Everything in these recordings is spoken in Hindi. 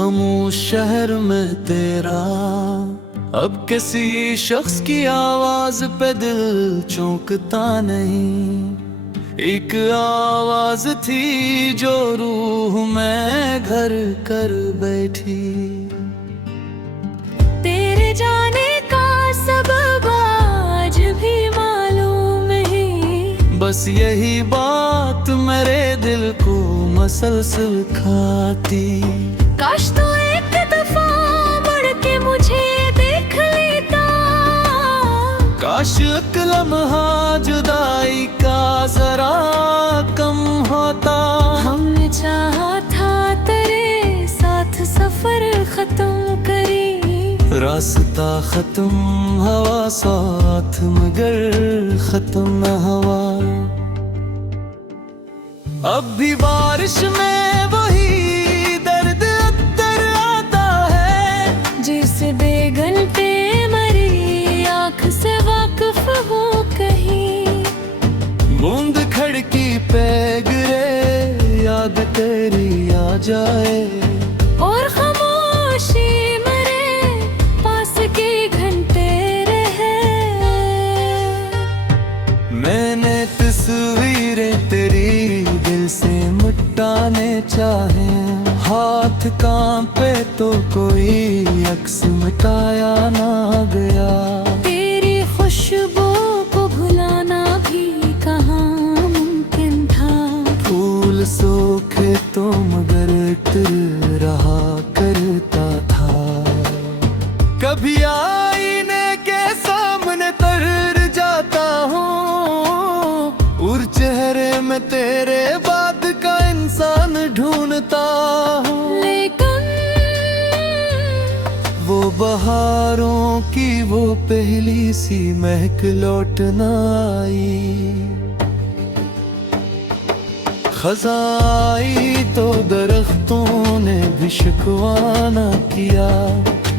खामोश शहर में तेरा, अब किसी शख्स की आवाज पे दिल चौंकता नहीं। एक आवाज थी जो रूह में घर कर बैठी। तेरे जाने का सबब आज भी मालूम नहीं, बस यही बात मेरे दिल को मसलसल खाती। काश तो एक दफा मुड़ के मुझे देख लेता, काश एक लम्हा जुदाई का जरा कम होता। हमने चाहा था तेरे साथ सफर खत्म करी, रास्ता खत्म हवा साथ मगर खत्म न हवा। अब भी बारिश में वही दर्द अंदर आता है, जैसे बेगन पे मरी आँख से वाकिफ हो कहीं। बूंद खिड़की पे गिरे याद तेरी आ जाए, और खामोशी मरे पास के घंटे रहे। मैंने तस्वीरें तेरी दिल से मिटाने चाहे, हाथ कांपे तो कोई अक्स मिटाया ना गया। तेरी खुशबू को भुलाना भी कहाँ मुमकिन था, फूल सूखे तो मगर इत्र रहा करता था। कभी आईने के सामने तर जाता हूँ, और चेहरे में तेरे बाद का इंसान ढूंढता हूँ। लेकिन वो बहारों की वो पहली सी महक लौट न आई। खजाई तो दरख्तों ने भी शिकवा न किया,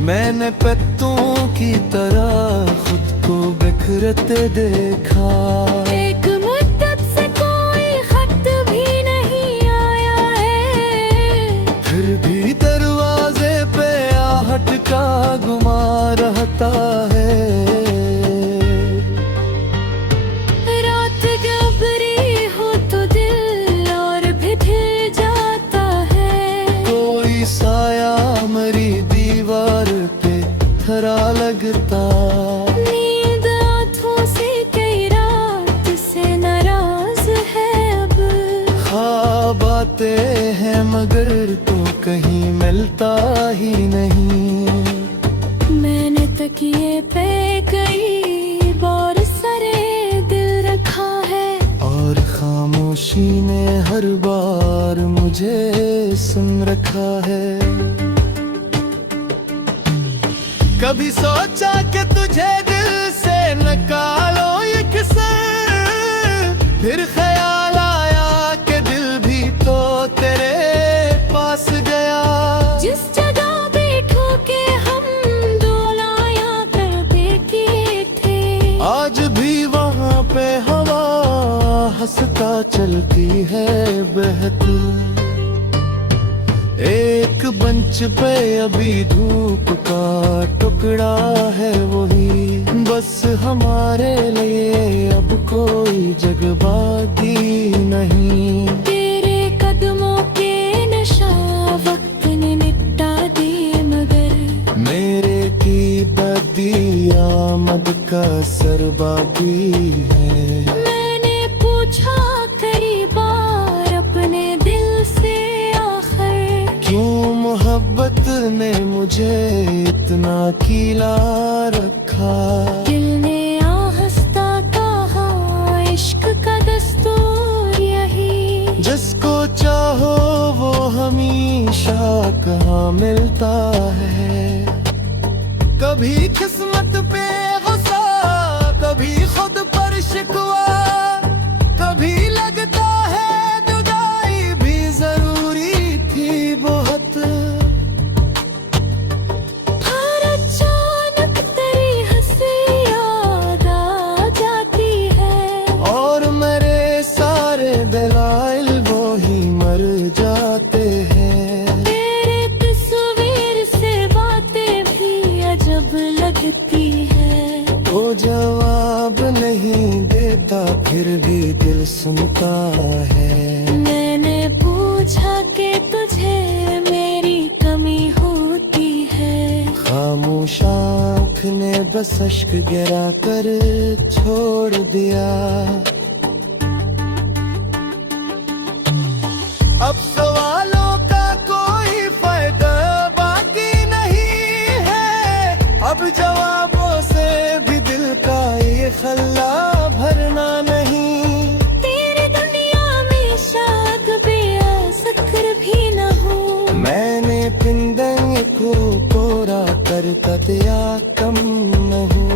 मैंने पत्तों की तरह खुद को बिखरते देखा। एक मुद्दत से कोई खत भी नहीं आया है, फिर भी दरवाजे पे आहट का गुमा रहता है। रात गहरी हो तो दिल और भी ढल जाता है, कोई साया मरी दीवार पे खरा लगता। नींद आँखों से कई रात से नाराज है अब। ख्वाब आते हैं मगर तो कहीं मिलता ही नहीं। मैंने तकिए पे कई बार सरे दिल रखा है, और खामोशी ने हर बार मुझे सुन रखा है। कभी सोचा कि तुझे दिल से निकालो ये किस्म, फिर ख्याल आया कि दिल भी तो तेरे पास गया। जिस जगह बैठो के हम दो लाया करते थे, आज भी वहाँ पे हवा हंसता चलती है बहत। एक बेंच पे अभी धूप का टुकड़ा है वही, बस हमारे लिए अब कोई जगबागी नहीं। तेरे कदमों के नशा वक्त ने निपटा दिए, मगर मेरे की बदी आमद का सर बाकी है। मैंने पूछा कई बार अपने दिल से आखिर, क्यों मोहब्बत ने मुझे इतना कीला रखा। दिल ने आहिस्ता कहा इश्क का दस्तूर यही, जिसको चाहो वो हमेशा कहाँ मिलता है। कभी किस्मत पे गुस्सा, कभी खुद पर शिकवा, कभी लगता है जुदाई भी जरूरी थी बहुत। हर अचानक तेरी हंसी याद आ जाती है, और मेरे सारे दलाइल वो ही मर जाते हैं। तेरे तस्वीर जवाब नहीं देता फिर भी दिल सुनता है। मैंने पूछा कि तुझे मेरी कमी होती है। खामोश आँख ने बस अश्क गिरा कर छोड़ दिया। अब सवालों का कोई फायदा बाकी नहीं है। अब जवाबों से भी दिल का ये खल्ला भरना नहीं। तेरी दुनिया में शाद बेअसर भी न हो। मैंने पिंदंग को तोड़ा कर कतया कम न हो।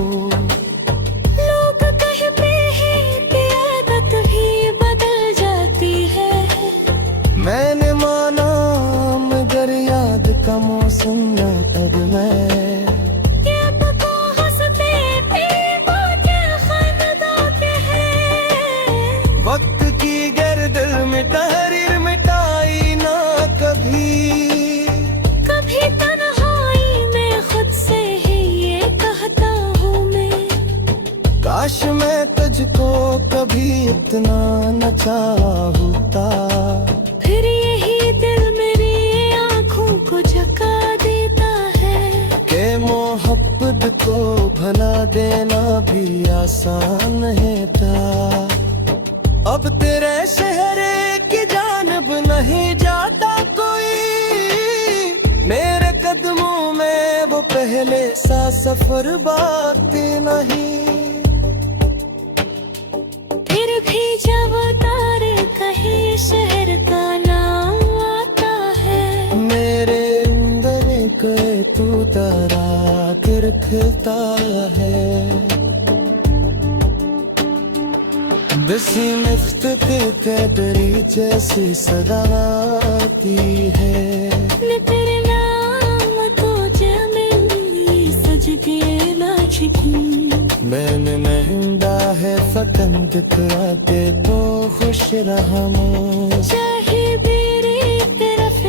लोग कहते हैं कि आदत भी बदल जाती है। मैंने माना मगर याद का मौसम न तब मैं वक्त की गर्दन में तहरीर मिटाई ना कभी। कभी तन्हाई में खुद से ही ये कहता हूँ मैं। काश मैं तुझको कभी इतना न चाहता। फिर यही दिल मेरी आँखों को झुका देता है कि मोहब्बत को भला देना भी आसान है था। अब तेरे शहर की जानब नहीं जाता कोई। मेरे कदमों में वो पहले सा सफर बाकी नहीं। फिर भी जब तारे कहीं शहर का नाम आता है। मेरे अंदर के तू तरा के रखता है। बसी मुफ्त के कदरी जैसी सदा आती है। तेरे नाम तो जमीन सज के नाचती। मैंने महंगा है फकन दिखलाते तो खुश रहा मैं। चाहे मेरी तरफ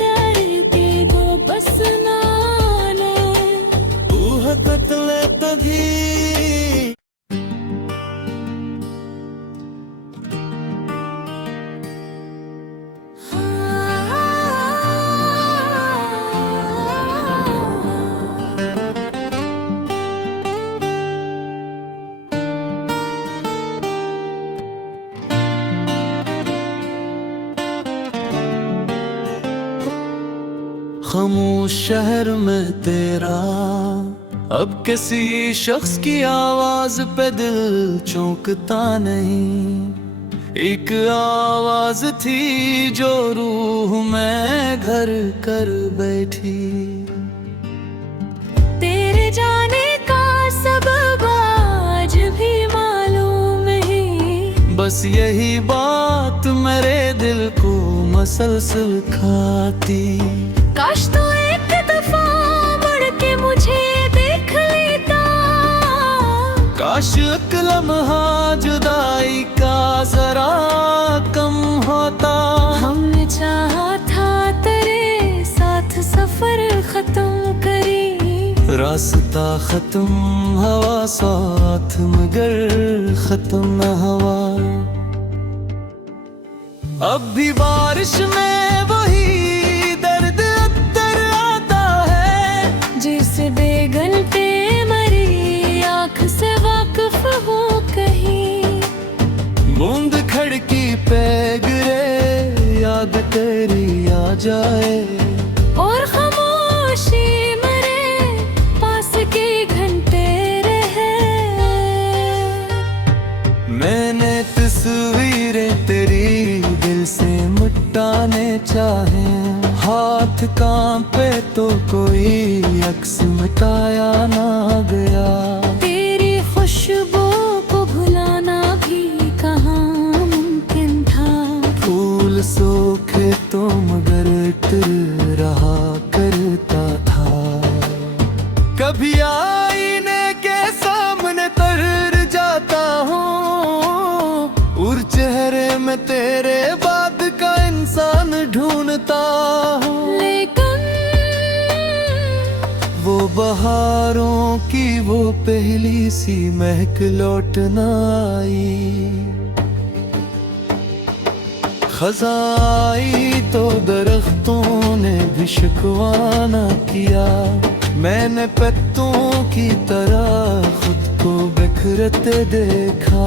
दर के गो बस नालो। ऊह कतले तभी खामोश शहर में तेरा अब किसी शख्स की आवाज पे दिल चौंकता नहीं। एक आवाज थी जो रूह में घर कर बैठी। तेरे जाने का सबब आज भी मालूम नहीं। बस यही बात मेरे दिल को मसलसल खाती। काश तो एक दफा मुड़ के मुझे देख लेता। काश एक लम्हा जुदाई का जरा कम होता। हमने चाहा था तेरे साथ सफर खत्म करी। रास्ता खत्म हवा साथ मगर खत्म न हवा। अब भी बारिश में वही दर्द अंदर आता है। जिसे बेगन पे मरी आँख से वाकिफ हो कहीं। बूंद खड़की पे गिरे याद तेरी आ जाए। और खामोशी मेरे पास के घंटे रहे। मैंने तस्वीरें तेरी दिल से मिटाने चाहे। हाथ कांपे तो कोई अक्स मिटाया ना गया। तेरी खुशबू को भुलाना भी कहाँ मुमकिन था। फूल सूखे तो मगर इत्र रहा करता था। कभी आईने के सामने तर जाता हूँ। और चेहरे में तेरे बाद का इंसान ढूंढता हूँ। लेकिन वो बहारों की वो पहली सी महक लौट न आई। खज़ाई तो दरख्तों ने भी शिकवा न किया, मैंने पत्तों की तरह खुद को बिखरते देखा।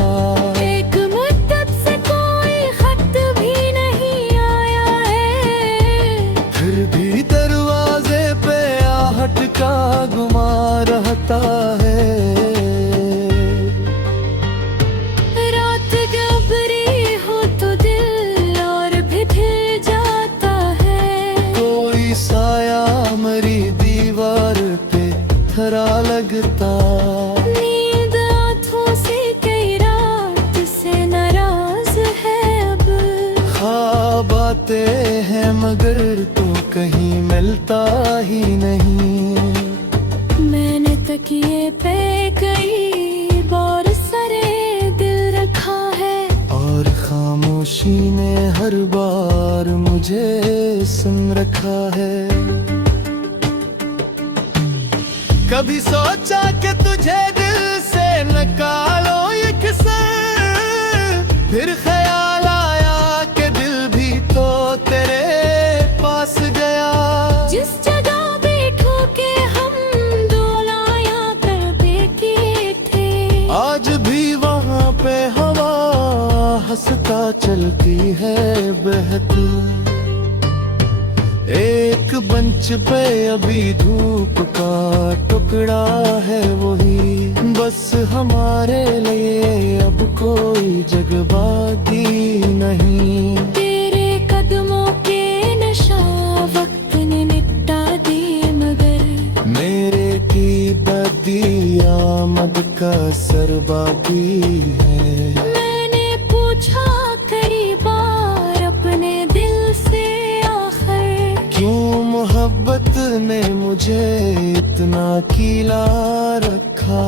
एक मुद्दत से कोई खत भी नहीं आया है, फिर भी दरवाजे पे आहट का गुमा रहता है। रात गबरी हो तो दिल और भी फिर जाता है। कोई साया मरी दीवार पे थरा लगता। नींद आँखों से कई रात से नाराज है अब। ख्वाब आते हैं मगर तो कहीं मिलता ही नहीं। मैंने तकिए पे कई बार सरे दिल रखा है, और खामोशी ने हर बार मुझे सुन रखा है। कभी सोचा कि तुझे दिल से निकालो ये किस्सा, फिर ख्याल आया कि दिल भी तो तेरे पास गया। जिस जगह बैठो के हम दो लाया करते किए थे, आज भी वहाँ पे हवा हंसता चलती है बहती। एक मंच पे अभी धूप का टुकड़ा है वही, बस हमारे लिए अब कोई जगह बाकी नहीं। तेरे कदमों के नशा वक्त ने निपटा दिए मगर मेरे की बदी आमद का सर बाकी है। मैंने पूछा कई बार अपने दिल से आखिर, क्यों मोहब्बत ने मुझे इतना कीला रखा।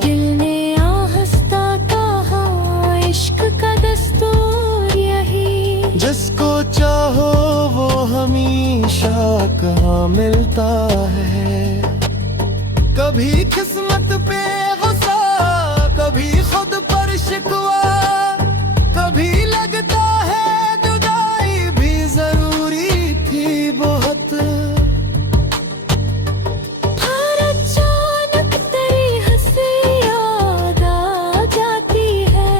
दिल ने आहस्ता कहा इश्क का दस्तूर यही, जिसको चाहो वो हमेशा कहाँ मिलता है। कभी किस्मत पे गुस्सा, कभी खुद पर शिकवा, कभी लगता है जुदाई भी जरूरी थी बहुत। हर अचानक तेरी हंसी याद आ जाती है,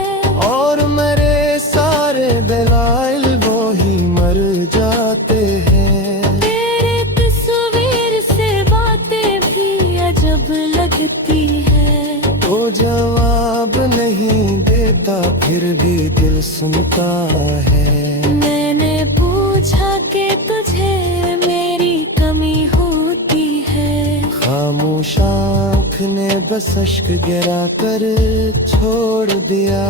और मेरे सारे दलाइल वो ही मर जाते हैं। तेरे तस्वीर से बातें भी अजब लगती है। वो जवाब नहीं देता फिर भी दिल सुनता है। मैंने पूछा कि तुझे मेरी कमी होती है, खामोश आँख ने बस अश्क गिरा कर छोड़ दिया।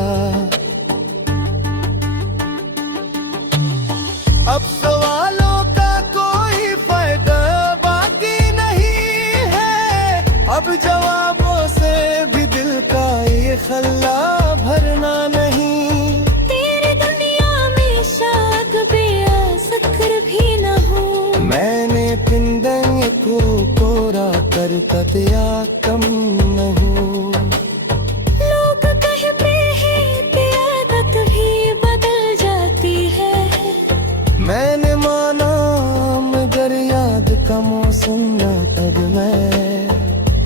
अब सवालों का कोई फायदा बाकी नहीं है, अब जवाबों से भी दिल का ये खल्ला भरना नहीं। तेरी दुनिया में शायद बेअज़्र भी न हो, मैंने पिंदन को कोरा कर कतिया कम नहीं। लोग कहते हैं कि आदत भी बदल जाती है। मैंने माना मगर याद का मौसम न तब मैं।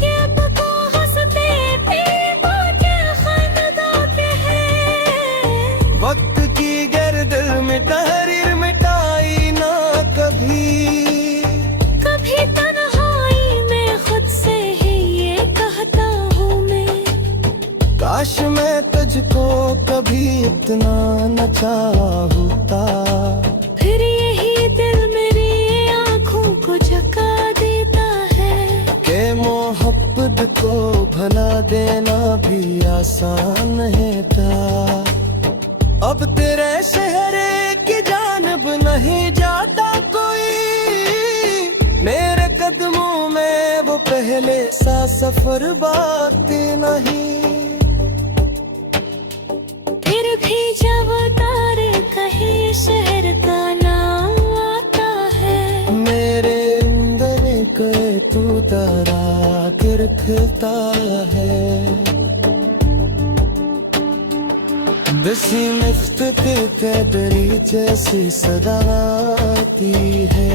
ये पको हंसते थे बातें खानदा के हैं, वक्त की गर्दन में तहरीर मिटाई ना कभी। कभी तन्हाई में खुद से ही ये कहता हूँ मैं, काश मैं तुझको कभी इतना न चाहता। फिर यही दिल मेरी आँखों को झुका देता है के मोहब्बत को भला देना भी आसान है था। अब तेरे शहर की जानब नहीं जाता कोई, मेरे कदमों में वो पहले सा सफर बाकी नहीं। फिर भी जब तारे कहीं शहर का नाम आता है, मेरे अंदर के तू तारा खिलता है। बसीमत के कैदरी जैसी सदा आती है।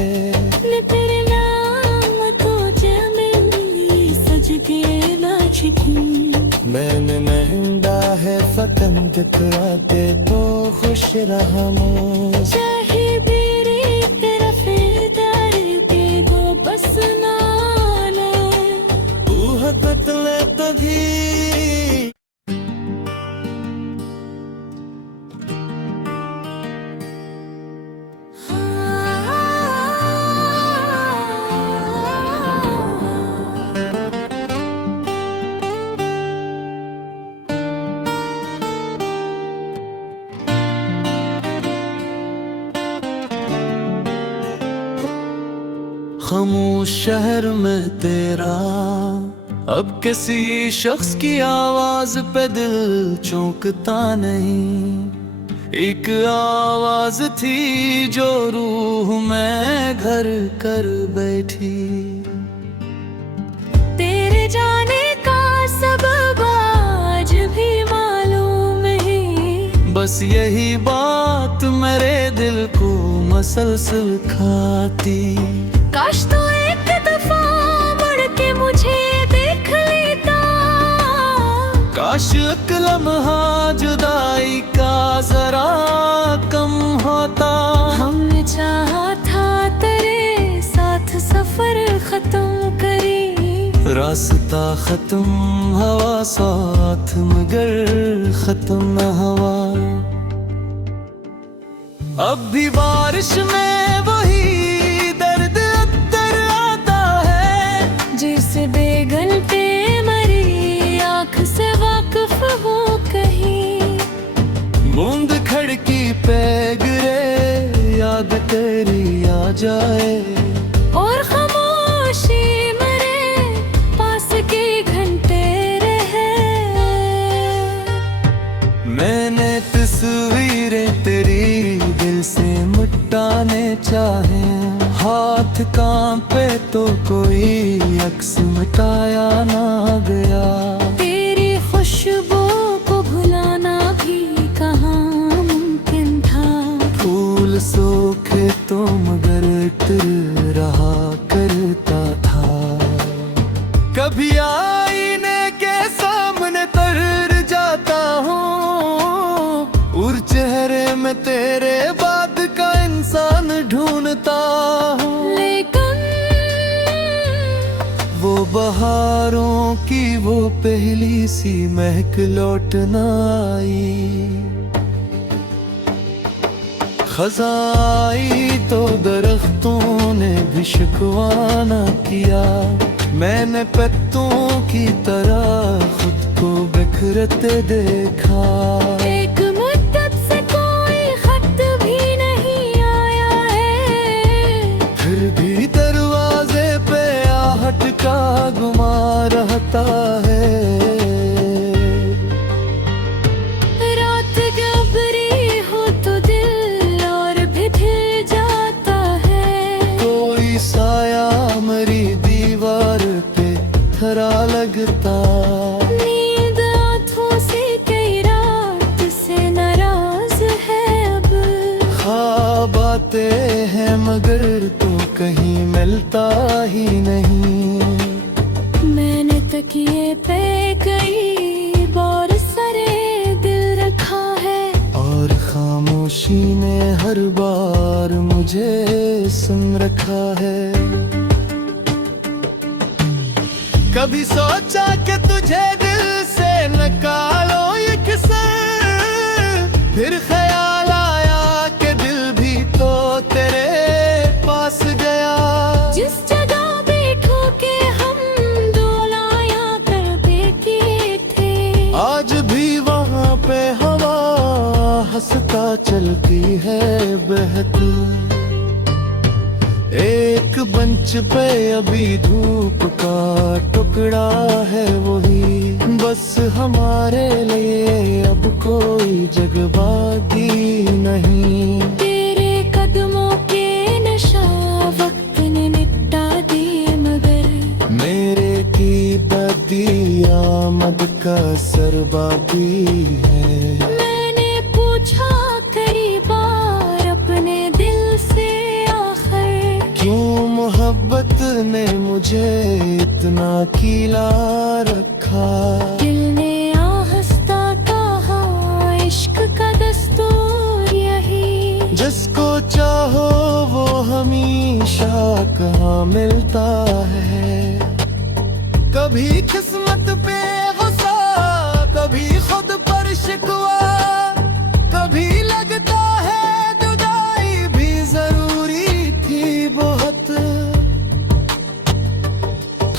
तेरे नाम तो जमीली सज के नाचती। मैंने महंगा है फतन दिखलाते तो खुश रहा मैं। चाहे मेरे तरफ दर के गो बस नाना ऊह कतले तभी खामोश शहर में तेरा अब किसी शख्स की आवाज पे दिल चौंकता नहीं। एक आवाज थी जो रूह में घर कर बैठी। तेरे जाने का सबब आज भी मालूम नहीं। बस यही बात मेरे दिल को मसलसल खाती। काश तो एक दफा मुड़ के मुझे देख लेता। काश एक लम्हा जुदाई का जरा कम होता। हमने चाहा था तेरे साथ सफर खत्म करी। रास्ता खत्म हवा साथ मगर खत्म न हवा। अब भी बारिश में वही दर्द अंदर आता है। जैसे बेगल पे मरी आँख से वाकिफ हो कहीं। बूंद खड़की पे गिरे याद तेरी आ जाए। और खामोशी मरे पास के घंटे रहे। मैंने तस्वीरें तेरी दिल से मिटाने चाहे। हाथ कांपे तो कोई अक्स मिटाया ना गया। तेरी खुशबू को भुलाना भी कहाँ मुमकिन था। फूल सूखे तो मगर इत्र रहा करता था। कभी आईने के सामने तर जाता हूँ और चेहरे में तेरे बाद का इंसान ढूंढता हूँ। लेकिन वो बहारों की वो पहली सी महक लौट न आई। खजाई तो दरख्तों ने भी शिकवा न किया। मैंने पत्तों की तरह खुद को बिखरते देखा। एक मुद्दत से कोई खत भी नहीं आया है। फिर भी दरवाजे पे आहट का गुमा रहता है। रात गहरी हो तो दिल और भी ढिल जाता है। कोई साया मरी दीवार पे खरा लगता। नींद आँखों से कई रात से नाराज है अब। ख्वाब आते हैं मगर तो कहीं मिलता ही नहीं। मैंने तकिए पे कई बार सरे दिल रखा है। और खामोशी ने हर बार मुझे सुन रखा है। कभी सोचा कि तुझे दिल से निकालो ये किसे। फिर ख्याल आया कि दिल भी तो तेरे पास गया। जिस जगह बैठो के हम डोलाया करते किए थे। आज भी वहाँ पे हवा हंसता चलती है बहती। एक बंच पे अभी धूप का टुकड़ा है वही। बस हमारे लिए अब कोई जगबागी नहीं। तेरे कदमों के नशा वक्त ने निपटा दिए मगर मेरे की बद मद का असर बाकी है। मैंने पूछा कई बार अपने दिल से आखिर, क्यों मोहब्बत ने मुझे इतना कीला रखा। दिल ने आहिस्ता कहा इश्क का दस्तूर यही, जिसको चाहो वो हमेशा कहाँ मिलता है। कभी किस्मत पे गुस्सा, कभी खुद पर शिकवा, कभी लगता है जुदाई भी जरूरी थी बहुत।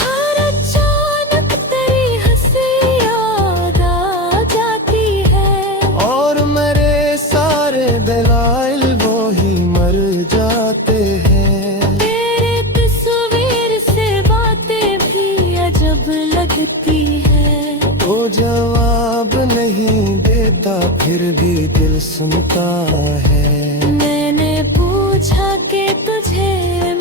हर अचानक तेरी हंसी याद आ जाती है, और मेरे सारे दलाइल वो ही मर जाते हैं। तेरे तस्वीर से बातें भी अजब लगती है। वो जवाब नहीं देता फिर भी दिल सुनता है। मैंने पूछा कि तुझे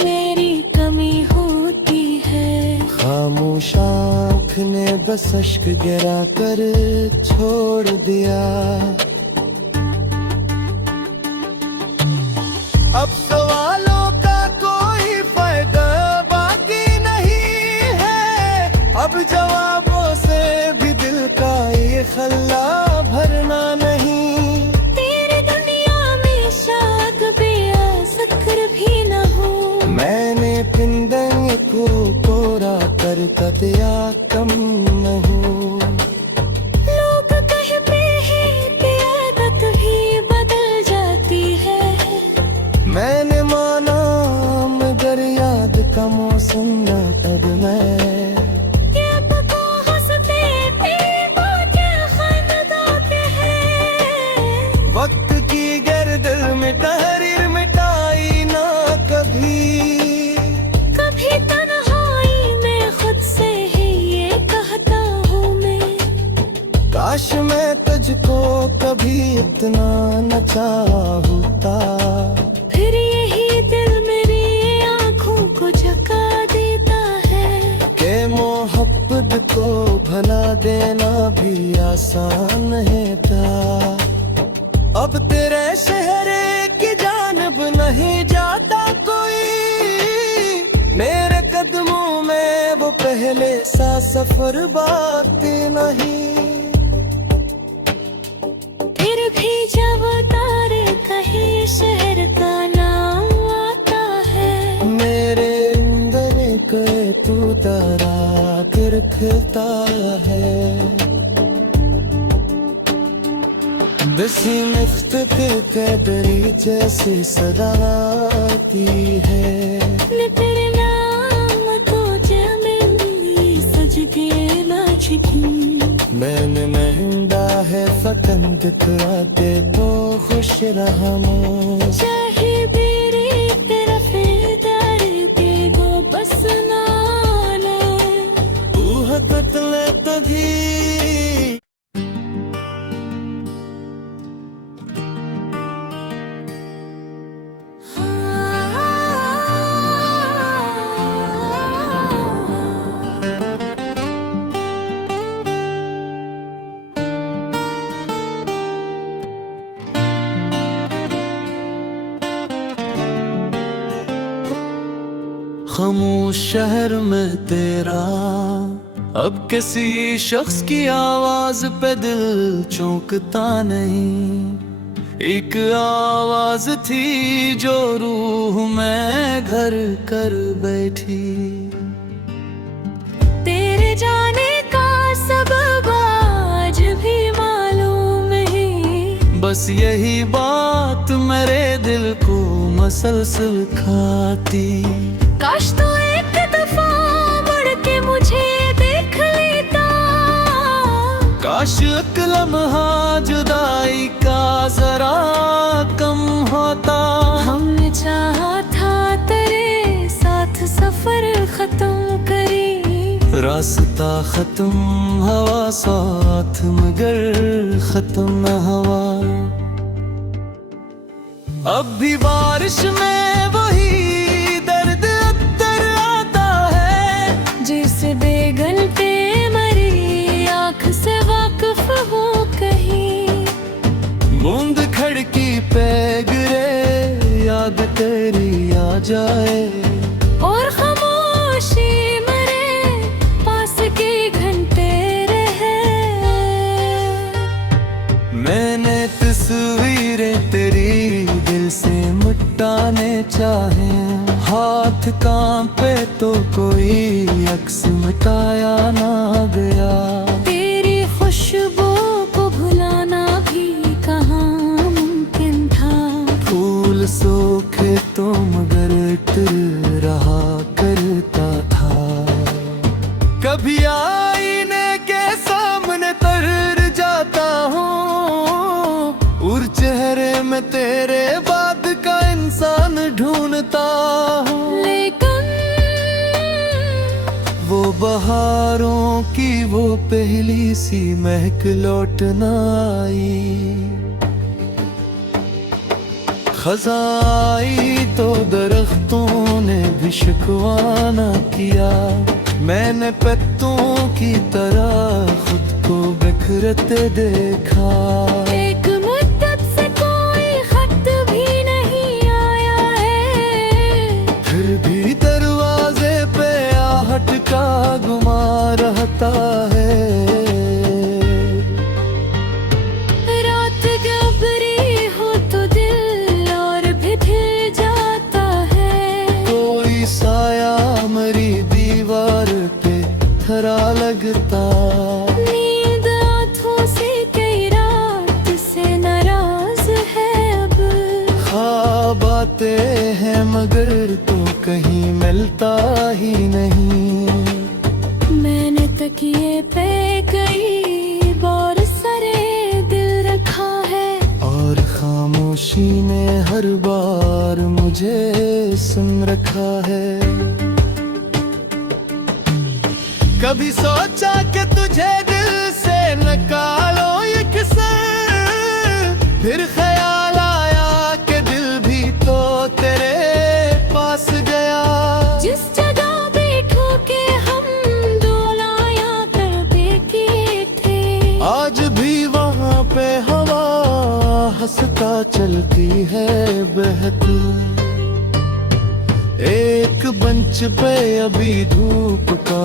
मेरी कमी होती है, खामोश आँख ने बस अश्क गिरा कर छोड़ दिया। अब सवालों का कोई फायदा बाकी नहीं है। अब जवाबों से भी दिल का ये खल्ला भरना नहीं। तेरी दुनिया में शायद बेअसर भी न हो। मैंने पिंडे को कोरा कर दिया कम नहीं। लोग कहते हैं कि आदत भी बदल जाती है, मैंने माना मगर याद का मौसम न तब मैं। ये पको हंसते थे वो क्या खानदा के हैं। वक्त की गर्दन में तहरीर मिटाई ना कभी। कभी तन्हाई में खुद से ही ये कहता हूँ मैं, काश मैं तुझको कभी इतना न चाहता। फिर यही दिल मेरी आँखों को झुका देता है। के मोहब्बत को भला देना भी आसान है था। अब तेरे शहरे की जानब नहीं जाता कोई। मेरे कदमों में वो पहले सा सफर बाकी नहीं। फिर भी जब तारे कहीं शहर का नाम आता है, मेरे अंदर के तू तारा खिलता है। बसी मुफ्त के कैदरी जैसी सदा आती है। मैं तेरे नाम को जमीली सज के नाच की। मैंने महंगा है फकन दिखलाते तो खुश रहा मैं। चाहे मेरी तरफ दर के गो बस नाले, तू हकतले तभी खामोश शहर में तेरा अब किसी शख्स की आवाज पे दिल चौंकता नहीं। एक आवाज थी जो रूह में घर कर बैठी। तेरे जाने का सबब आज भी मालूम है। बस यही बात मेरे दिल को मसलसल खाती। काश तो एक दफा मुड़ के मुझे देख लेता। काश एक लम्हा जुदाई का जरा कम होता। हमने चाहा था तेरे साथ सफर खत्म करी। रास्ता खत्म हवा साथ मगर खत्म न हवा। अब भी बारिश में वही दर्द अंदर आता है। जिस बेगन पे मरी आँख बूंद खड़की पे गिरे याद तेरी आ जाए, और खामोशी मरे पास के घंटे रहे। मैंने तस्वीरें तेरी दिल से मिटाने चाहे, हाथ कांपे तो कोई अक्स मिटाया ना गया। तेरी खुशबू को भुलाना भी कहाँ मुमकिन था। फूल सूखे तो मगर इत्र रहा करता था। कभी आईने के सामने तर जाता हूँ, और चेहरे में तेरे बाद का इंसान ढूंढता हूँ। लेकिन वो बहारों की वो पहली सी महक लौट ना आई। खजाई तो दरख्तों ने भी शिकवा न किया, मैंने पत्तों की तरह खुद को बिखरते देखा। एक मुद्दत से कोई खत भी नहीं आया है, फिर भी दरवाजे पे आहट का गुमा रहता है। रात गहरी हो तो दिल और भी ढल जाता है। कोई साया मरी दीवार पे खरा लगता। नींद आँखों से कई रात से नाराज है अब। ख्वाब आते हैं मगर तो कहीं मिलता ही नहीं। मैंने तकिए पे कई बार सरे दिल रखा है, और खामोशी ने हर बार मुझे सुन रखा है। कभी सोचा कि तुझे दिल से निकालो ये किस्सा, फिर ख्याल आया कि दिल भी तो तेरे पास गया। जिस जगह बैठो के हम दो लाया करते थे, आज भी वहाँ पे हवा हंसता चलती है बहती। एक मंच पे अभी धूप का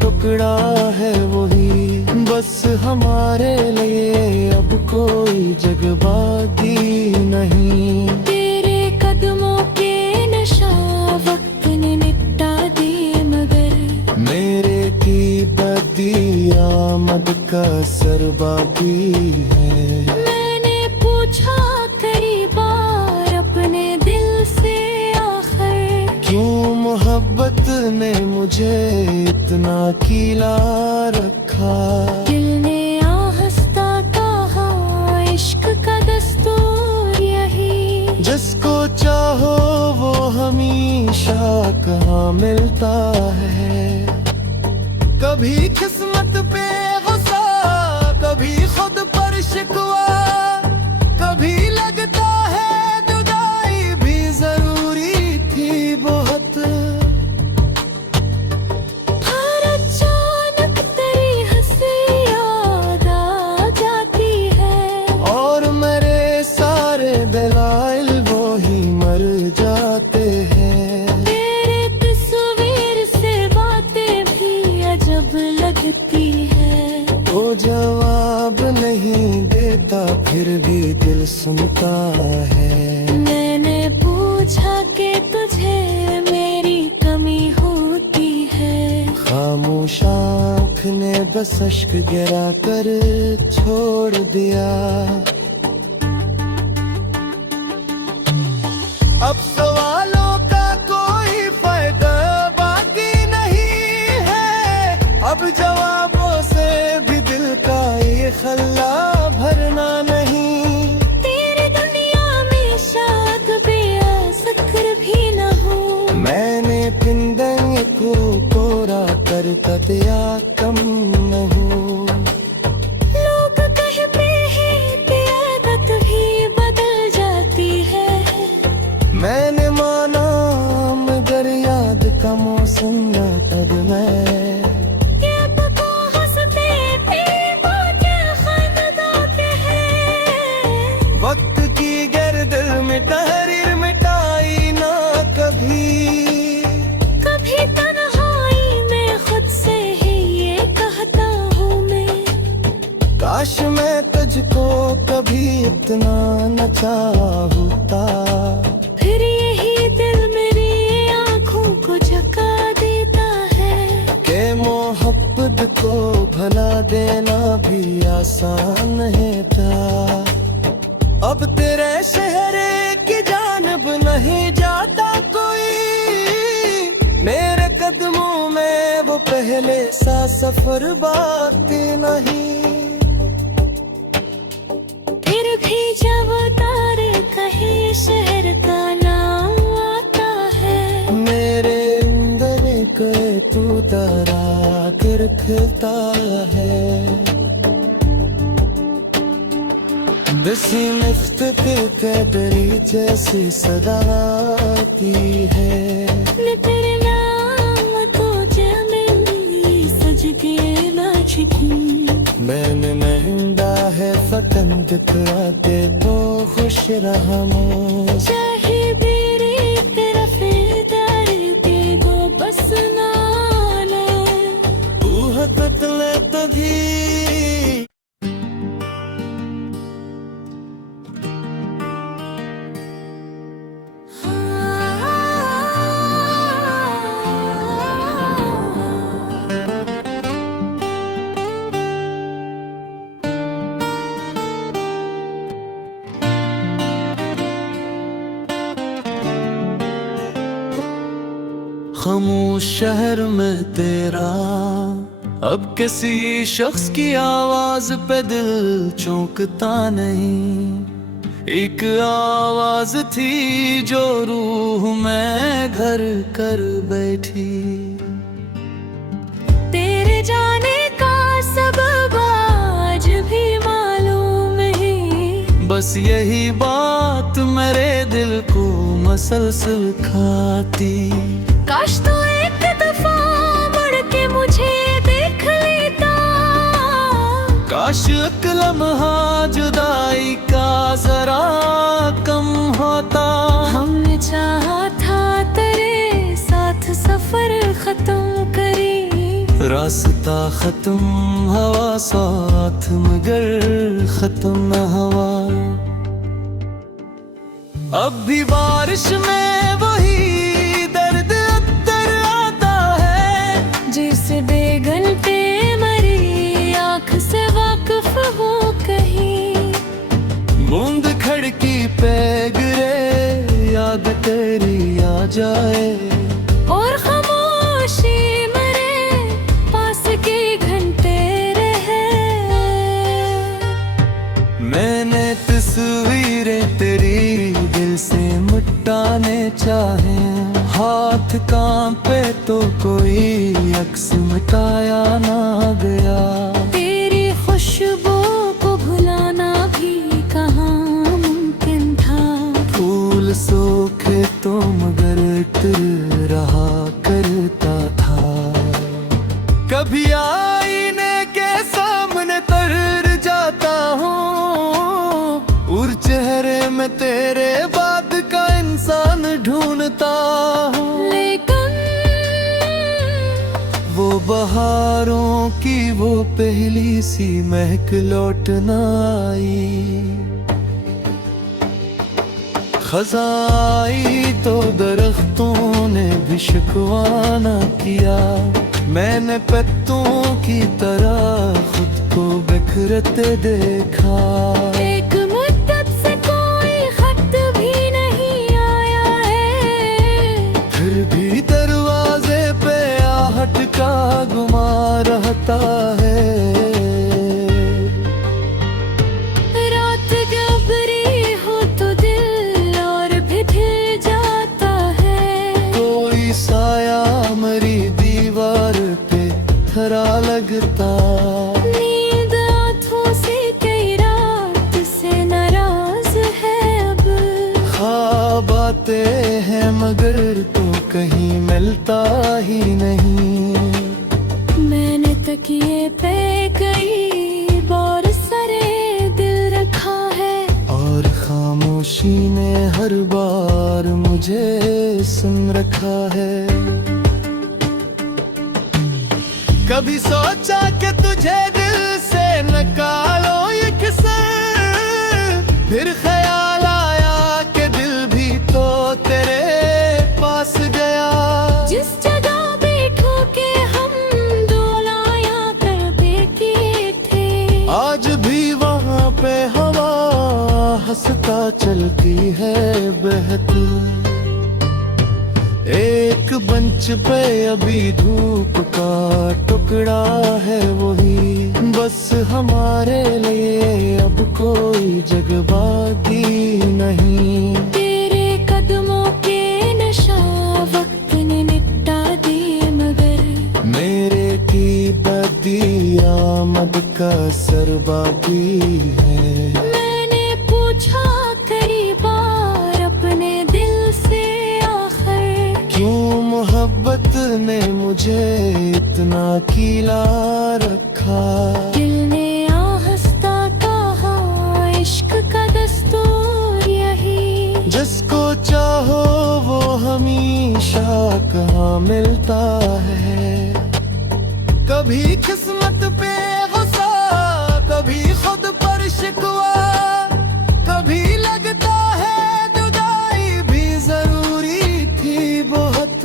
टुकड़ा है वही, बस हमारे लिए अब कोई जगबागी नहीं। तेरे कदमों के नशा वक्त ने निपटा दी, मगर मेरे की बदी आमद का सरबाबी है। मैंने पूछा कई बार अपने दिल से आखिर, क्यों मोहब्बत ने मुझे इतना कीला रखा। दिल ने आहिस्ता कहा इश्क का दस्तूर यही। जिसको चाहो वो हमेशा कहाँ मिलता है। कभी किस्मत पे गुस्सा, कभी खुद पर शिकवा, कभी लगता है जुदाई भी जरूरी थी बहुत। हर अचानक तेरी हंसी याद आ जाती है, और मेरे सारे दलाइल वो ही मर जाते हैं। तेरे तस्वीर से बातें भी अजब लगती है। वो जवाब नहीं देता फिर भी दिल सुनता है। मैंने पूछा कि तुझे मेरी कमी होती है, खामोश आँख ने बस अश्क गिरा कर छोड़ दिया। अब सवालों का कोई फायदा बाकी नहीं है, अब जवाबों से भी दिल का ये खल्ला भरना नहीं। तेरी दुनिया में शायद बेअसर भी न हो, मैंने पिंदन को कोरा कर तया कम न हो। लोग कहते हैं कि आदत भी बदल जाती है, मैंने माना मगर याद का मौसम न तब मैं। ये पको हंसते थे वो क्या खानदा के हैं, कितना न चाहता, फिर यही दिल मेरी आँखों को झुका देता है के मोहब्बत को भला देना भी आसान है था। अब तेरे शहर की जानब नहीं जाता कोई, मेरे कदमों में वो पहले सा सफर बाकी नहीं। फिर भी जब तारे कहीं शहर का नाम आता है, मेरे अंदर के तू तारा गिरता है। बिस्मिल्लाह के दरी जैसी सदा आती है, मैं तेरे नाम को जमीनी सज के नाचती। मैंने महंगा है फटन दिखलाते तो खुश रहा मैं। चाहे मेरी तेरा फिरदार के गो बस नाला, ऊह कतले तभी खामोश शहर में तेरा अब किसी शख्स की आवाज पे दिल चौंकता नहीं। एक आवाज थी जो रूह में घर कर बैठी, तेरे जाने का सबब आज भी मालूम नहीं। बस यही बात मेरे दिल को मसलसल खाती। काश तो एक दफा मुड़ के मुझे देख लेता, काश एक लम्हा जुदाई का जरा कम होता। हमने चाहा था तेरे साथ सफर खत्म करी, रास्ता खत्म हवा साथ मगर खत्म न हवा। अब भी बारिश में वही दर्द अंदर आता है, जैसे बेगन पे मरी आँख से वाकिफ हो कहीं। बूंद खड़की पे गिरे याद तेरी आ जाए, और खामोशी मरे पास के घंटे रहे। मैंने तस्वीरें तेरी दिल से मिटाने चाहे, हाथ कांपे तो कोई अक्स मिटाया ना गया। तेरी खुशबू को भुलाना भी कहाँ मुमकिन था, फूल सूखे तो मगर इत्र रहा करता था। कभी आईने के सामने तर जाता हूँ, और चेहरे में तेरे बाद का इंसान ढूंढता हूँ। लेकिन वो बहारों की वो पहली सी महक लौट न आई। खजाई तो दरख्तों ने भी शिकवा न किया, मैंने पत्तों की तरह खुद को बिखरते देखा। एक मुद्दत से कोई खत भी नहीं आया है, फिर भी दरवाजे पे आहट का गुमा रहता है। रात गबरी हो तो दिल और भी ढल जाता है, कोई साया मरी दीवार पे थरा लगता। नींद आँखों से कई रात से नाराज है अब। ख्वाब आते हैं मगर तो कहीं मिलता ही नहीं। मैंने तकिए पे कई बार सरे दिल रखा है, और खामोशी ने हर बार मुझे सुन रखा है। कभी सोचा कि तुझे दिल से निकालो ये किस्सा, हंसता चलती है बहत। एक मंच पे अभी धूप का टुकड़ा है वही, बस हमारे लिए अब कोई जगबादी नहीं। तेरे कदमों के नशा वक्त ने निपटा दिए, मगर मेरे की बदी आमद का सर बाकी है। मैंने पूछा कई बार अपने दिल से, आखिर क्यों मोहब्बत ने मुझे इतना कीला रखा। दिल ने आहिस्ता कहा, इश्क का दस्तूर यही। जिसको चाहो वो हमेशा कहाँ मिलता है। कभी किस्मत पे गुस्सा, कभी खुद पर शिकवा, कभी लगता है जुदाई भी जरूरी थी बहुत।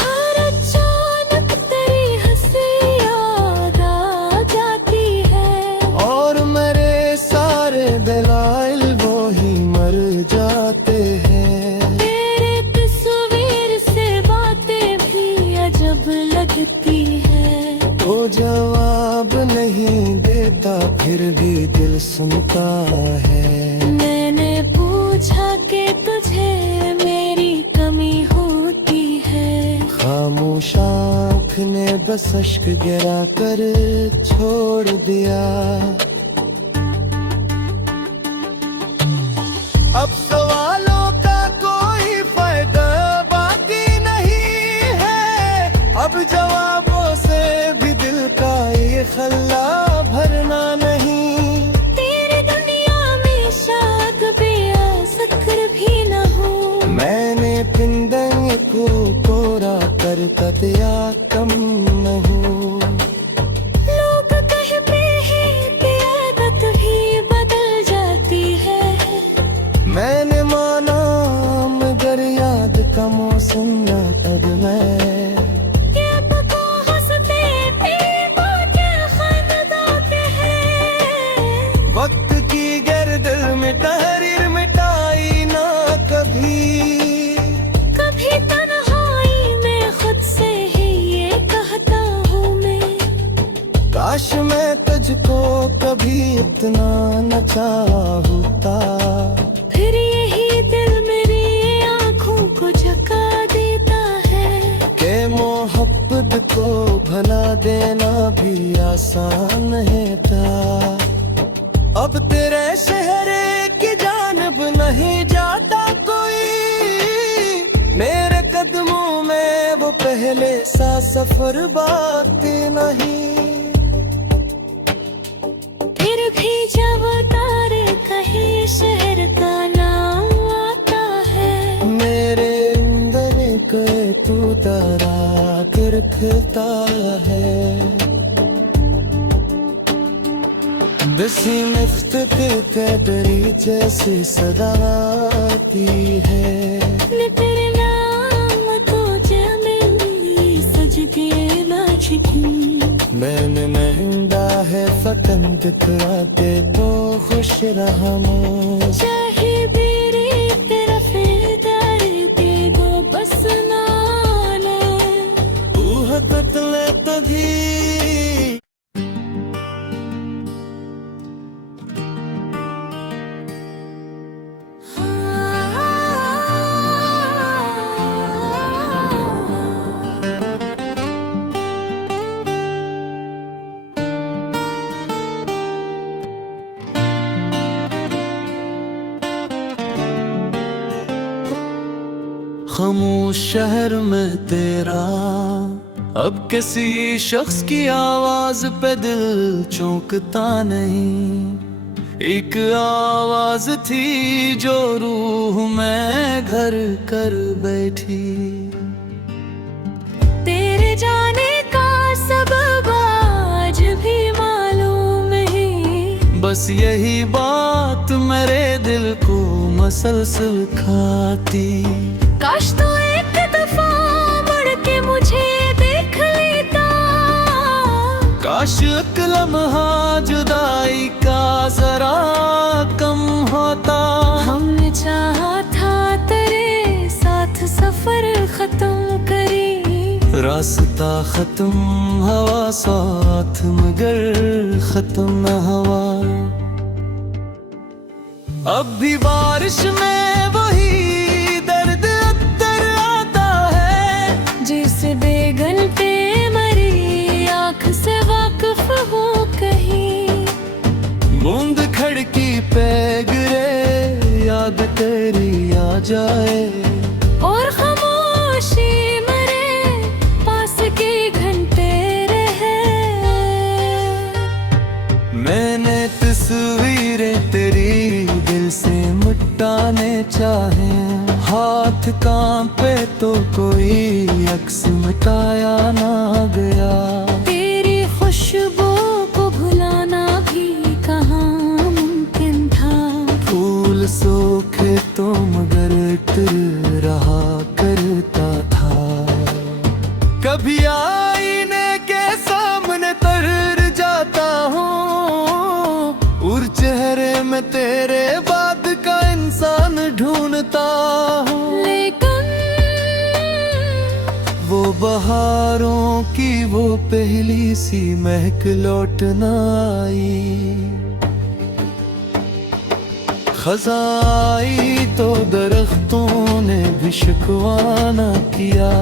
हर अचानक तेरी हंसी याद आ जाती है, और मेरे सारे दलाइल वो ही मर जाते हैं। तेरे तस्वीर से बातें भी अजब लगती है। तो जवाब नहीं देता फिर भी दिल सुनता है। मैंने पूछा कि तुझे मेरी कमी होती है, खामोश आँख ने बस अश्क गिरा कर छोड़ दिया। अब सवालों का कोई फायदा बाकी नहीं है। अब जवाबों से भी दिल का ये खल्ला भरना नहीं। तेरी दुनिया में शायद बेअसर भी न हो। मैंने पिंदन को कोरा कर कतया कम नहीं। लोग कहते हैं कि आदत भी बदल जाती है, मैंने माना मगर याद का मौसम न तब मैं। ये पको हंसते थे बातें खनदाते हैं। वक्त की गर्दन में तहरीर मिटाई ना कभी। कभी तन्हाई में खुद से ही ये कहता हूँ मैं, काश मैं तुझको कभी इतना न चाहता। फिर यही दिल मेरी आँखों को झुका देता है। के मोहब्बत को भला देना भी आसान है था। अब तेरे शहर की जानब नहीं जाता कोई, मेरे कदमों में वो पहले सा सफर बाकी नहीं। फिर भी जब तारे कहीं शहर का नाम आता है, मेरे अंदर के तू तरा के रखता है। बसी मुफ्त के कदरी जैसे सदा आती है। मैं तेरे नाम को जमीली सज के नाचती। मैंने महंगा है फतन दिखलाते तो खुश रहा मैं। चाहे तेरी तरफ दर के गो बस नाना, तू हतले तभी खामोश शहर में तेरा अब किसी शख्स की आवाज पे दिल चौंकता नहीं। एक आवाज थी जो रूह में घर कर बैठी। तेरे जाने का सबब आज भी मालूम है, बस यही बात मेरे दिल को मसलसल खाती। काश तो एक दफा मुड़ के मुझे देख लेता। काश एक लम्हा जुदाई का जरा रास्ता खत्म हवा साथ मगर खत्म न हवा। अब भी बारिश में वही दर्द अंदर आता है, जिस बेगन पे मरी आँख से वाकिफ हो कहीं। बूंद खिड़की पे गिरे याद तेरी आ जाए, और खामोशी मरे पास के घंटे रहे। मैंने तस्वीरें तेरी दिल से मिटाने चाहे, हाथ कांपे तो कोई अक्स मिटाया ना गया। तेरी खुशबू को भुलाना भी कहाँ मुमकिन था। फूल सूखे तो मगर इत्र रहा करता था। कभी आईने के सामने तर जाता हूँ, और चेहरे में तेरे बाद का इंसान ढूंढता हूँ। लेकिन वो बहारों की वो पहली सी महक लौट न आई। खज़ाई तो दरख्तों ने भी शिकवा न किया,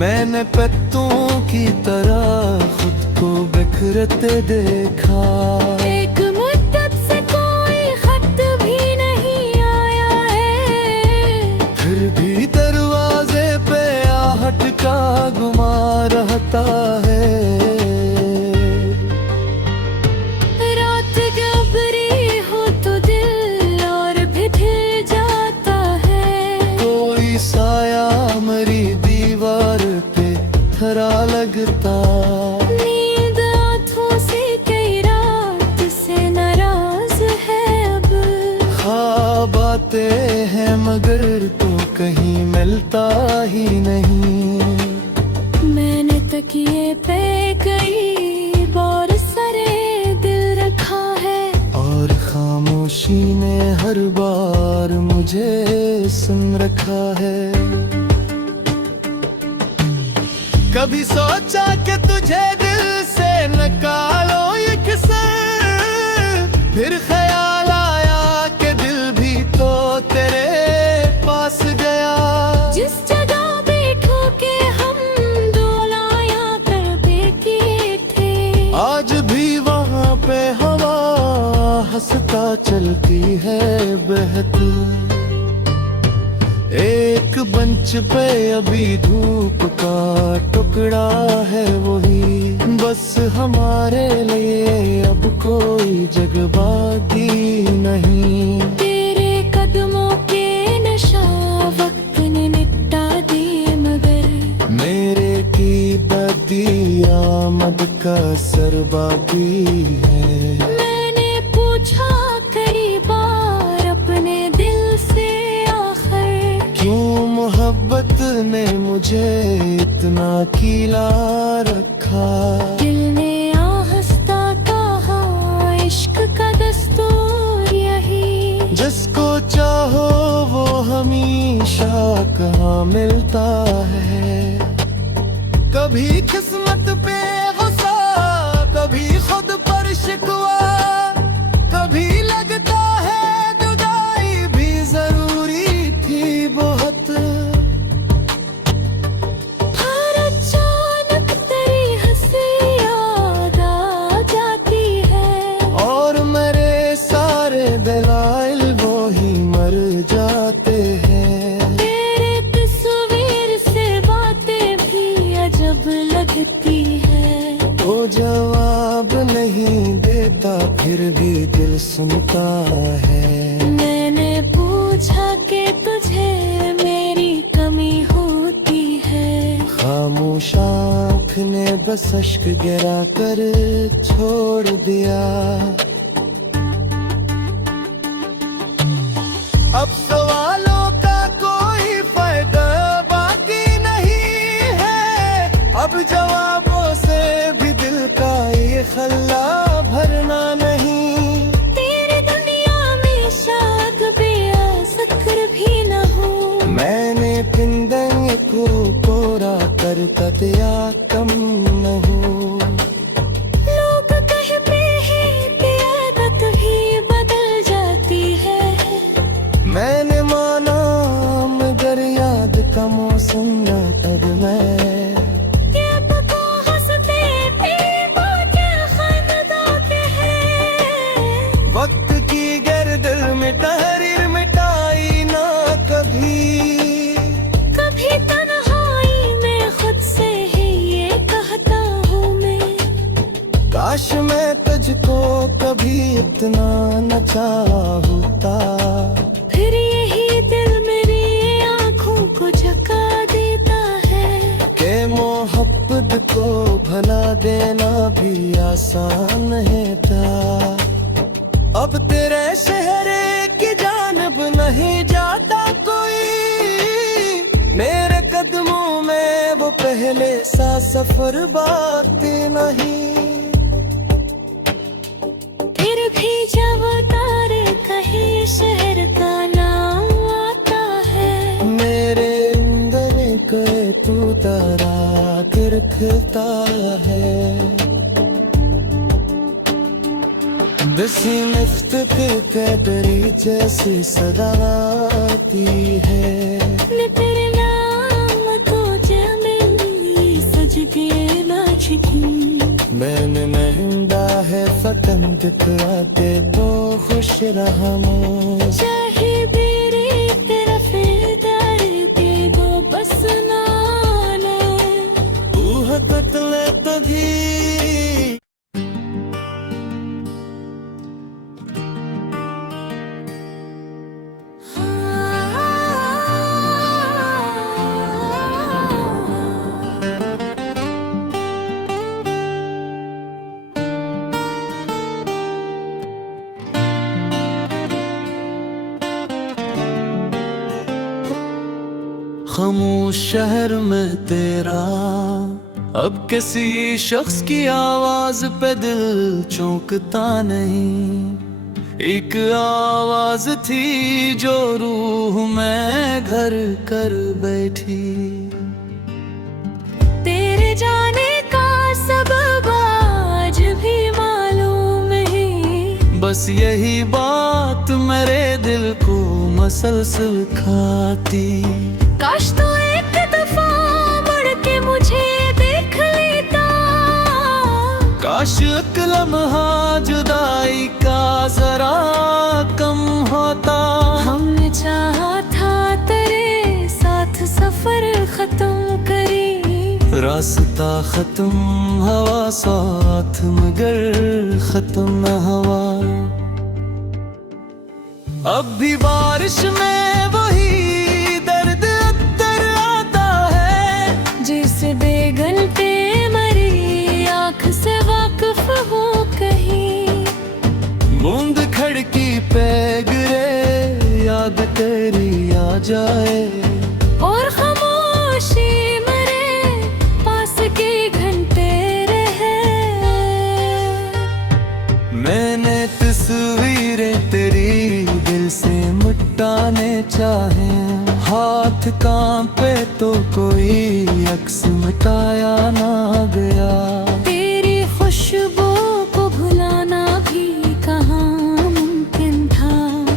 मैंने पत्तों की तरह खुद को बिखरते देखा। एक मुद्दत से कोई खत भी नहीं आया है, फिर भी दरवाजे पे आहट का गुमा रहता है। रात गहरी हो तो दिल और भी फिर जाता है। कोई साया मरी दीवार पे थरा लगता। नींद आँखों से कई रात से नाराज है अब। ख्वाब आते हैं मगर तो कहीं मिलता ही नहीं। मैंने तकिए पे कई बार सरे दिल रखा है, और खामोशी ने हर बार मुझे सुन रखा है। कभी सोचा कि तुझे दिल से निकालो ये किसे, फिर ख्याल आया कि दिल भी तो तेरे पास गया। जिस जगह बैठो के हम डोलाया करते किए थे, आज भी वहाँ पे हवा हंसता चलती है बहती। एक बंच पे अभी धूप का टुकड़ा है वही, बस हमारे लिए अब कोई जगह बाकी नहीं। तेरे कदमों के नशा वक्त ने निपटा दिए मगर मेरे की बदी आमद का सर बाकी है। मैंने पूछा कई बार अपने दिल से आखिर, क्यों मोहब्बत ने मुझे इतना कीला रखा। दिल ने आहस्ता कहा इश्क का दस्तूर यही। जिसको चाहो वो हमेशा कहाँ मिलता है। कभी किस्मत पे गुस्सा, कभी खुद पर शिकवा, कभी लगता है जुदाई भी जरूरी थी बहुत। हर अचानक तेरी हंसी याद आ जाती है, और मेरे सारे दलाइल वो ही मर जाते हैं। तेरे तस्वीर से बातें भी अजब लगती है। वो जवाब नहीं देता फिर भी दिल सुनता है। मैंने पूछा कि तुझे मेरी कमी होती है, खामोश आँख ने बस अश्क गिरा कर छोड़ दिया। अब सवालों का कोई फायदा बाकी नहीं है, अब जवाबों से भी दिल का ये खल्ला भरना नहीं। तेरी दुनिया में शायद बेअसर भी न हो। मैंने पिंदंग को कोरा कर या कम नहीं। लोग कहते हैं कि आदत भी बदल जाती है। मैंने माना मगर याद का मौसम न तब मैं ये पता हंसते थे वो क्या खानदा के हैं। वक्त की गर्दन में तहरीर मिटाई ना कभी। कभी तन्हाई में खुद से ही ये कहता हूँ मैं, काश मैं तुझको कभी इतना न चाहता। फिर यही दिल मेरी आँखों को झुका देता है के मोहब्बत को भला देना भी आसान है था। अब तेरे शहर की जानब नहीं जाता कोई, मेरे कदमों में वो पहले सा सफर बाकी नहीं। फिर भी जब तारे कहीं शहर का नाम आता है, मेरे अंदर के तू तारा के रखता है। दसी नफ्त के कैदरी जैसी सदा आती है। मैं तेरे नाम को जमीली सज के नाचती। मैंने महंगा है फतन दिखलाते तो खुश रहा मैं। चाहे मेरी तरफ दर के गो बस नाले, तू है कत्ले तभी खामोश शहर में तेरा अब किसी शख्स की आवाज पे दिल चौंकता नहीं। एक आवाज थी जो रूह में घर कर बैठी। तेरे जाने का सबब आज भी मालूम नहीं। बस यही बात मेरे दिल को मसलसल खाती। काश तो एक दफा मुड़ के मुझे देख लेता। काश एक लम्हा जुदाई का जरा कम होता। हमने चाहा था तेरे साथ सफर खत्म करी। रास्ता खत्म हवा साथ मगर खत्म न हवा। अब भी बारिश में वही दर्द अंदर आता है। जैसे बेगन पे मरी आँख से वाकिफ हो कहीं। बूंद खड़की पे गिरे याद तेरी आ जाए। और खामोशी मेरे पास के घंटे रहे। मैंने तस्वीरें तेरी दिल से मिटाने चाहे। हाथ कांपे तो कोई अक्स मिटाया ना गया। तेरी खुशबू को भुलाना भी कहाँ मुमकिन था।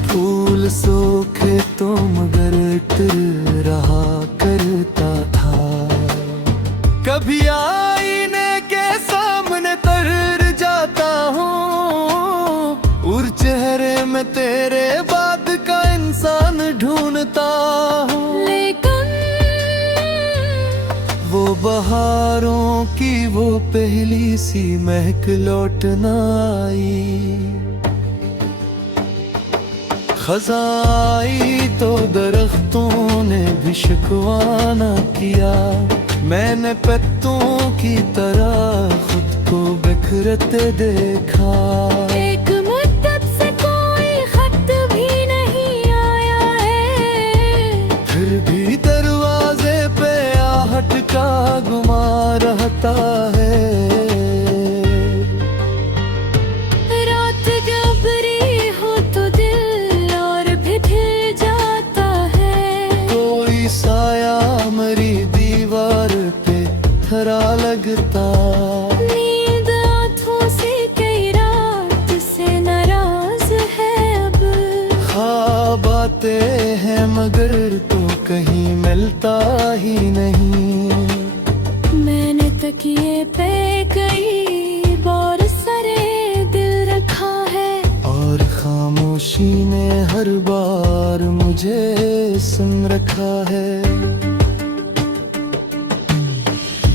फूल सूखे तो मगर इत्र रहा करता था। कभी आईने के सामने तर जाता हूँ और चेहरे में तेरे बाद का इंसान ढूंढता हूँ। लेकिन वो बहारों की वो पहली सी महक लौट न आई। खजाई तो दरख्तों ने भी शिकवा न किया। मैंने पत्तों की तरह खुद को बिखरते देखा। एक मुद्दत से कोई खत भी नहीं आया है। फिर भी दरवाजे पे आहट का गुमा रहता है। रात गहरी हो तो दिल और भी ढल जाता है। कोई साया मरी दीवार पे जाते हैं मगर तो कहीं मिलता ही नहीं। मैंने तकिए पे कई बार सरे दिल रखा है, और खामोशी ने हर बार मुझे सुन रखा है।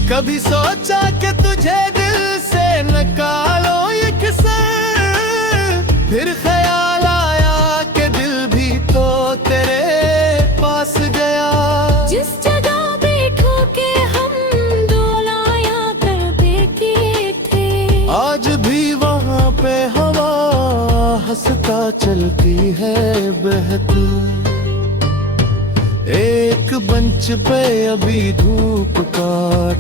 कभी सोचा कि तुझे दिल से निकालो ये किस्से, फिर ख्याल आया कि दिल भी तो तेरे पास गया। जिस जगह बैठो के हम डोलाया करते थे, आज भी वहाँ पे हवा हंसता चलती है बहती। एक बेंच पे अभी धूप का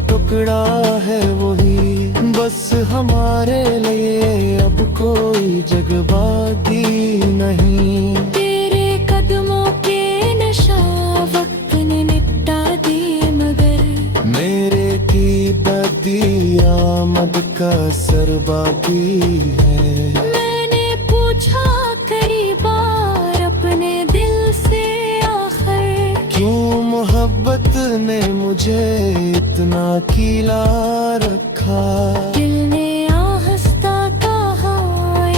टुकड़ा है वही, बस हमारे लिए अब कोई जगबागी नहीं। तेरे कदमों के नशा वक्त ने निपटा दिए मगर मेरे की बदी आमद का सर बाकी है। मैंने पूछा कई बार अपने दिल से आखिर, क्यों मोहब्बत ने मुझे इतना कीला रखा। दिल ने आहिस्ता कहा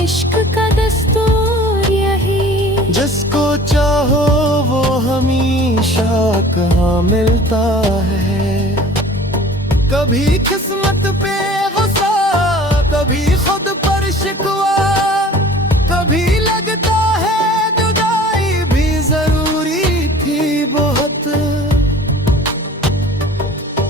इश्क का दस्तूर यही, जिसको चाहो वो हमेशा कहाँ मिलता है। कभी किस्मत पे गुस्सा, कभी खुद पर शिकवा, कभी लगता है जुदाई भी जरूरी थी बहुत।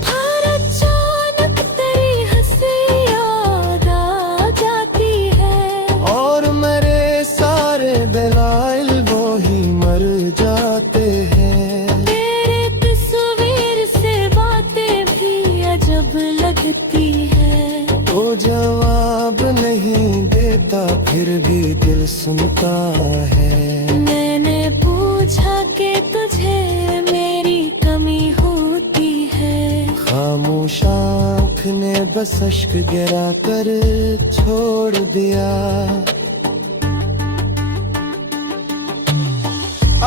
हर अचानक तेरी हंसी याद आ जाती है, और मेरे सारे दलाइल वो ही मर जाते हैं। तेरे तस्वीर से बातें भी अजब लगती है। वो जवाब नहीं देता फिर भी दिल सुनता है। मैंने पूछा कि तुझे मेरी कमी होती है, खामोश आँख ने बस अश्क गिरा कर छोड़ दिया।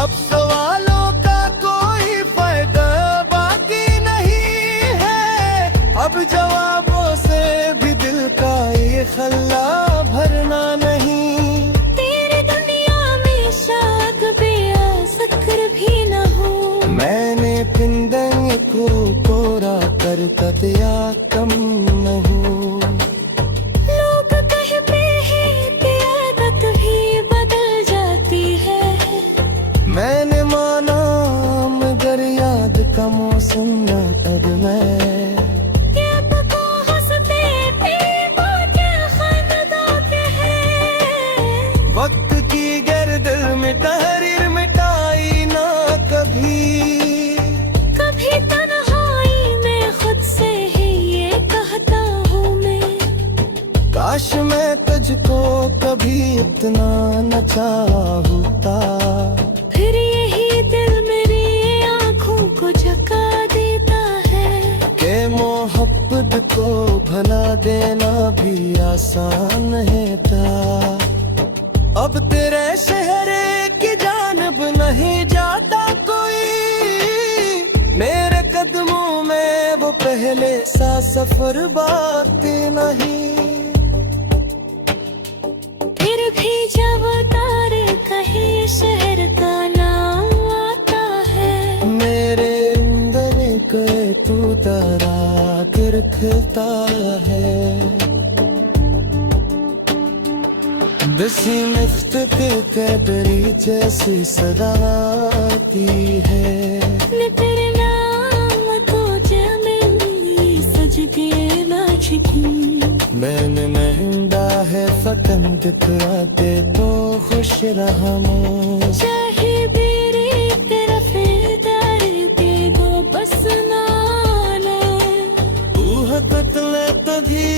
अब सवालों का कोई फायदा बाकी नहीं है, अब जवाबों से भी दिल का ये खल्ला भरना नहीं। तेरी दुनिया में शायद बेअसर भी न हो, मैंने पिंडंग को कोरा कर दिया कम नहीं। लोग कहते हैं कि आदत भी बदल जाती है, मैंने माना मगर याद का मौसम न अब मैं। कि अब को हंसते थे बातें खानदा के हैं। वक्त की गर्दल में तहरीर मिटाई ना कभी। कभी तन्हाई में खुद से ही ये कहता हूँ मैं, काश मैं तुझको कभी इतना न चाहता। फिर यही दिल मेरी आँखों को झुका देता है। के मोहब्बत को भला देना भी आसान है था। अब तेरे शहर की जानब नहीं जाता कोई, मेरे कदमों में वो पहले सा सफर बाकी नहीं। फिर भी जब तारे कहीं शहर का नाम आता है, मेरे अंदर के तू तारा दिखता है। बसी मुफ्त के कैदरी जैसी सदा आती है। न तेरे नाम को जमीन सज के नाचती, मैंने महंगा है फतन दिखलाते तो खुश रहा मैं। चाहे मेरी तेरा फिरदार दे दो बस नालो, तू है कत्ल तभी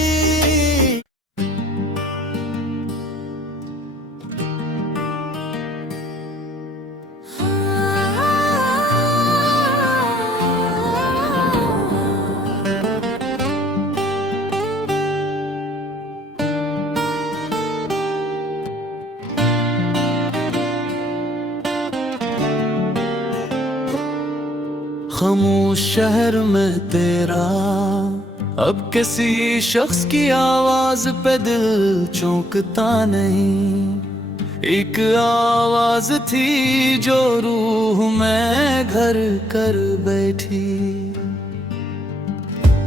खामोश शहर में तेरा, अब किसी शख्स की आवाज पे दिल चौंकता नहीं। एक आवाज थी जो रूह में घर कर बैठी।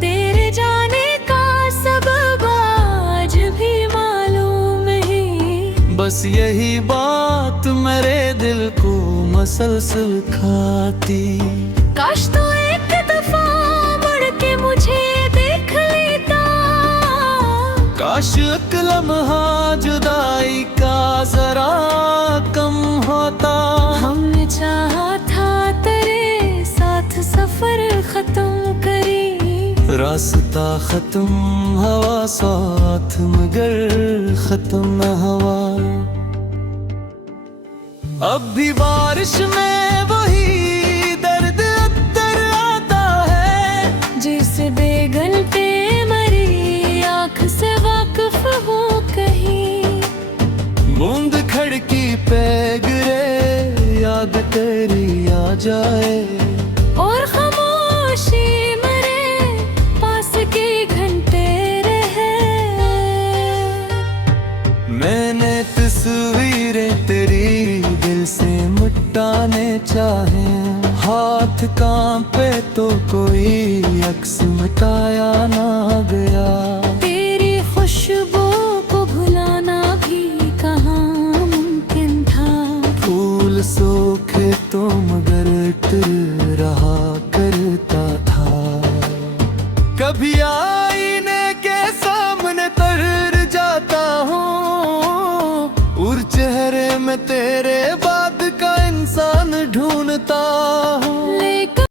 तेरे जाने का सबब आज भी मालूम नहीं, बस यही बात मेरे दिल को मसलसल खाती। काश तो एक दफा मुड़ के मुझे देख लेता, काश एक लम्हा जुदाई का जरा कम होता। हमने चाहा था तेरे साथ सफर खत्म करी, रास्ता खत्म हवा साथ मगर खत्म न हवा। अब भी बारिश में वही दर्द अंदर आता है, जैसे बेगल पे मरी आँख से वाकिफ हो कहीं। बूंद खड़की पे गिरे याद तेरी आ जाए, और खामोशी मरे पास के घंटे रहे। मैंने तस्वीरें तेरी दिल से मिटाने चाहे, हाथ कांपे तो कोई अक्स मिटाया ना गया। तेरी खुशबू को भुलाना भी कहाँ मुमकिन था, फूल सूखे तो मगर इत्र रहा करता था। कभी आईने के सामने तर जाता हूँ, और चेहरे में तेरे बाद का इंसान ढूंढता हूँ।